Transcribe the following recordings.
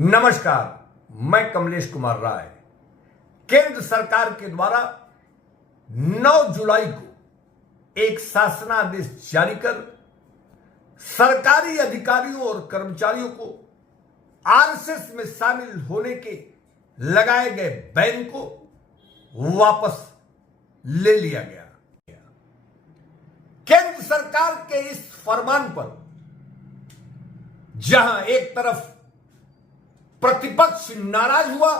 नमस्कार, मैं कमलेश कुमार राय। केंद्र सरकार के द्वारा 9 जुलाई को एक शासनादेश जारी कर सरकारी अधिकारियों और कर्मचारियों को आरएसएस में शामिल होने के लगाए गए बैन को वापस ले लिया गया। केंद्र सरकार के इस फरमान पर जहां एक तरफ प्रतिपक्ष नाराज हुआ,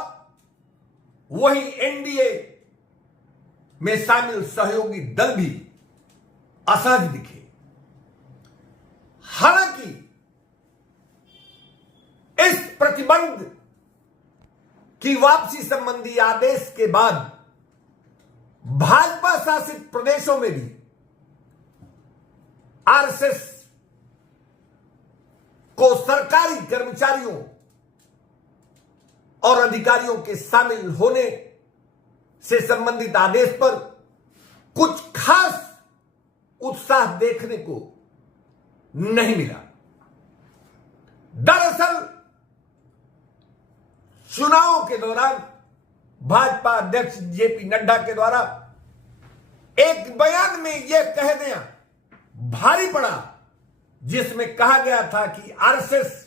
वहीं एनडीए में शामिल सहयोगी दल भी असहज दिखे। हालांकि इस प्रतिबंध की वापसी संबंधी आदेश के बाद भाजपा शासित प्रदेशों में भी आरएसएस को सरकारी कर्मचारियों और अधिकारियों के शामिल होने से संबंधित आदेश पर कुछ खास उत्साह देखने को नहीं मिला। दरअसल चुनावों के दौरान भाजपा अध्यक्ष जेपी नड्डा के द्वारा एक बयान में यह कह देना भारी पड़ा, जिसमें कहा गया था कि आरएसएस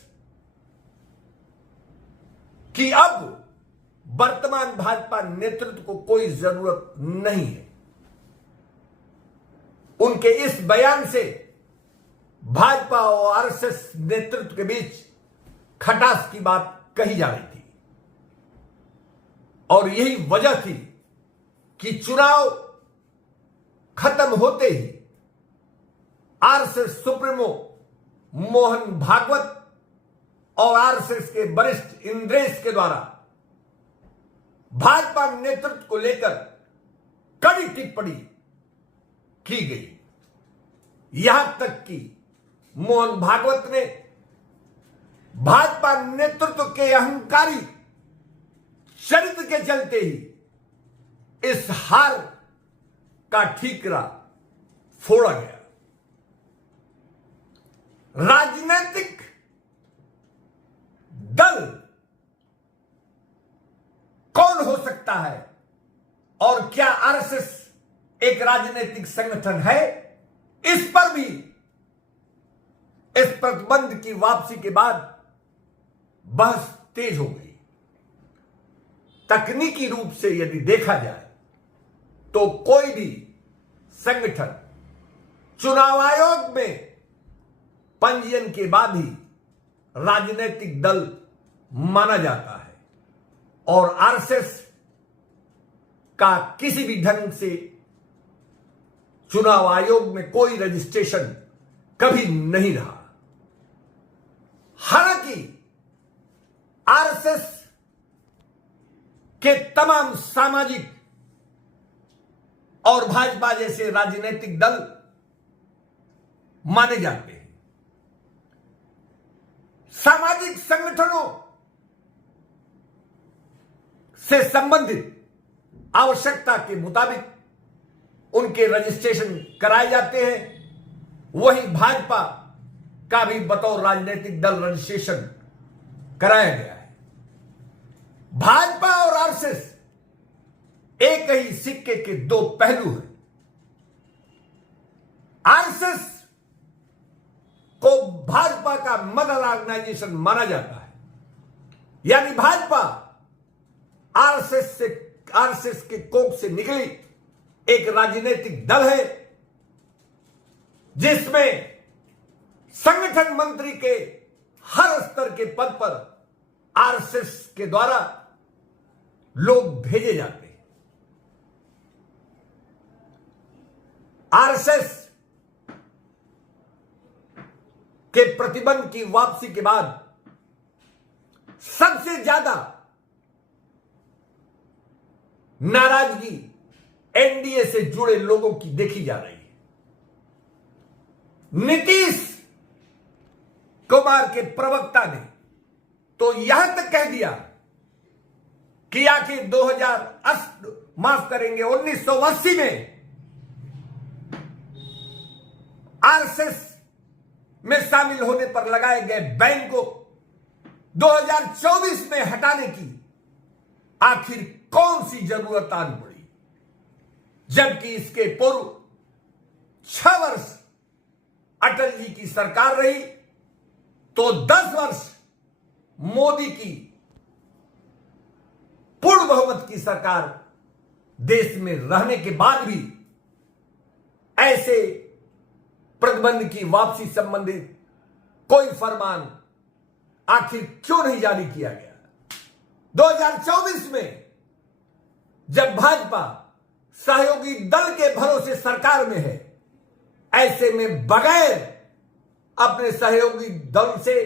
कि अब वर्तमान भाजपा नेतृत्व को कोई जरूरत नहीं है। उनके इस बयान से भाजपा और आरएसएस नेतृत्व के बीच खटास की बात कही जा रही थी और यही वजह थी कि चुनाव खत्म होते ही आरएसएस सुप्रीमो मोहन भागवत और आरएसएस के वरिष्ठ इंद्रेश के द्वारा भाजपा नेतृत्व को लेकर कड़ी टिप्पणी की गई। यहां तक कि मोहन भागवत ने भाजपा नेतृत्व के अहंकारी चरित्र के चलते ही इस हार का ठीकरा फोड़ा गया। राजनीतिक दल कौन हो सकता है और क्या आरएसएस एक राजनीतिक संगठन है, इस पर भी इस प्रतिबंध की वापसी के बाद बहस तेज हो गई। तकनीकी रूप से यदि देखा जाए तो कोई भी संगठन चुनाव आयोग में पंजीयन के बाद ही राजनीतिक दल माना जाता है और आरएसएस का किसी भी ढंग से चुनाव आयोग में कोई रजिस्ट्रेशन कभी नहीं रहा। हालांकि आरएसएस के तमाम सामाजिक और भाजपा जैसे राजनीतिक दल माने जाते हैं। सामाजिक संगठनों से संबंधित आवश्यकता के मुताबिक उनके रजिस्ट्रेशन कराए जाते हैं। वहीं भाजपा का भी बतौर राजनीतिक दल रजिस्ट्रेशन कराया गया है। भाजपा और आरएसएस एक ही सिक्के के दो पहलू हैं। आरएसएस को भाजपा का मदर ऑर्गेनाइजेशन माना जाता है, यानी भाजपा आरएसएस के कोख से निकली एक राजनीतिक दल है जिसमें संगठन मंत्री के हर स्तर के पद पर आरएसएस के द्वारा लोग भेजे जाते हैं। आरएसएस के प्रतिबंध की वापसी के बाद सबसे ज्यादा नाराजगी एनडीए से जुड़े लोगों की देखी जा रही है। नीतीश कुमार के प्रवक्ता ने तो यहां तक कह दिया कि आखिर 1980 में आरएसएस में शामिल होने पर लगाए गए बैन को 2024 में हटाने की आखिर कौन सी जरूरत आन पड़ी, जबकि इसके पूर्व 6 वर्ष अटल जी की सरकार रही तो 10 वर्ष मोदी की पूर्ण बहुमत की सरकार देश में रहने के बाद भी ऐसे प्रतिबंध की वापसी संबंधित कोई फरमान आखिर क्यों नहीं जारी किया गया। 2024 में जब भाजपा सहयोगी दल के भरोसे सरकार में है, ऐसे में बगैर अपने सहयोगी दल से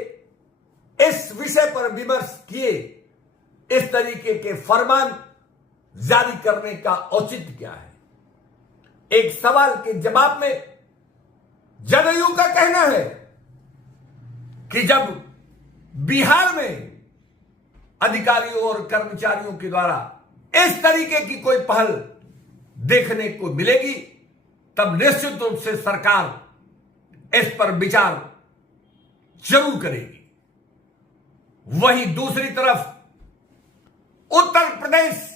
इस विषय पर विमर्श किए इस तरीके के फरमान जारी करने का औचित्य क्या है। एक सवाल के जवाब में जदयू का कहना है कि जब बिहार में अधिकारियों और कर्मचारियों के द्वारा इस तरीके की कोई पहल देखने को मिलेगी तब निश्चित रूप से सरकार इस पर विचार जरूर करेगी। वहीं दूसरी तरफ उत्तर प्रदेश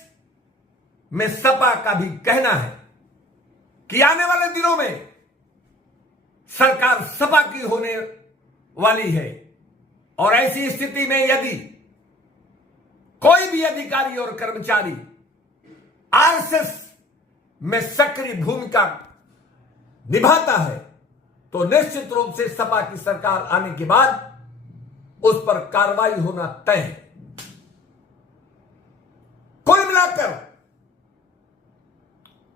में सपा का भी कहना है कि आने वाले दिनों में सरकार सपा की होने वाली है और ऐसी स्थिति में यदि कोई भी अधिकारी और कर्मचारी आरएसएस में सक्रिय भूमिका निभाता है तो निश्चित रूप से सपा की सरकार आने के बाद उस पर कार्रवाई होना तय है। कुल मिलाकर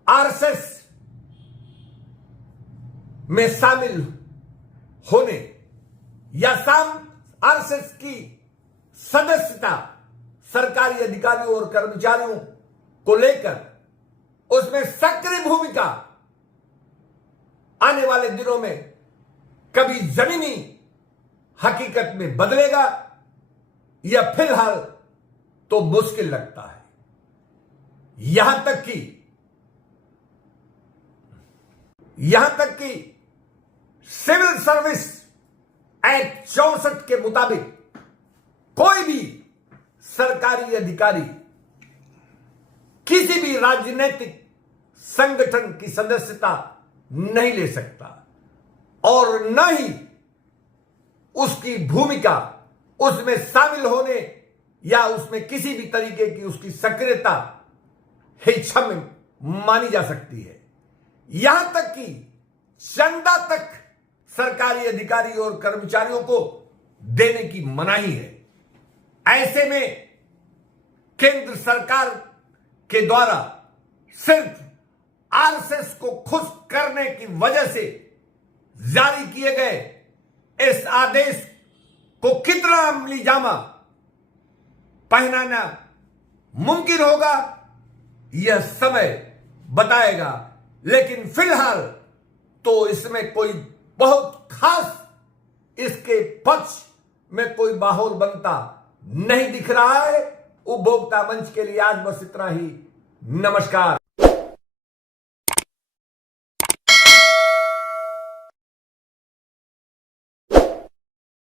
आरएसएस में शामिल होने या आरएसएस की सदस्यता सरकारी अधिकारियों और कर्मचारियों को लेकर उसमें सक्रिय भूमिका आने वाले दिनों में कभी जमीनी हकीकत में बदलेगा या फिलहाल तो मुश्किल लगता है। यहां तक कि सिविल सर्विस एक्ट 64 के मुताबिक कोई भी सरकारी अधिकारी किसी भी राजनीतिक संगठन की सदस्यता नहीं ले सकता और न ही उसकी भूमिका उसमें शामिल होने या उसमें किसी भी तरीके की उसकी सक्रियता इच्छा में मानी जा सकती है। यहां तक कि चंदा तक सरकारी अधिकारी और कर्मचारियों को देने की मनाही है। ऐसे में केंद्र सरकार के द्वारा सिर्फ आरएसएस को खुश करने की वजह से जारी किए गए इस आदेश को कितना अमली जामा पहनाना मुमकिन होगा यह समय बताएगा, लेकिन फिलहाल तो इसमें कोई बहुत खास इसके पक्ष में कोई माहौल बनता नहीं दिख रहा है। उपभोक्ता मंच के लिए आज बस इतना ही। नमस्कार।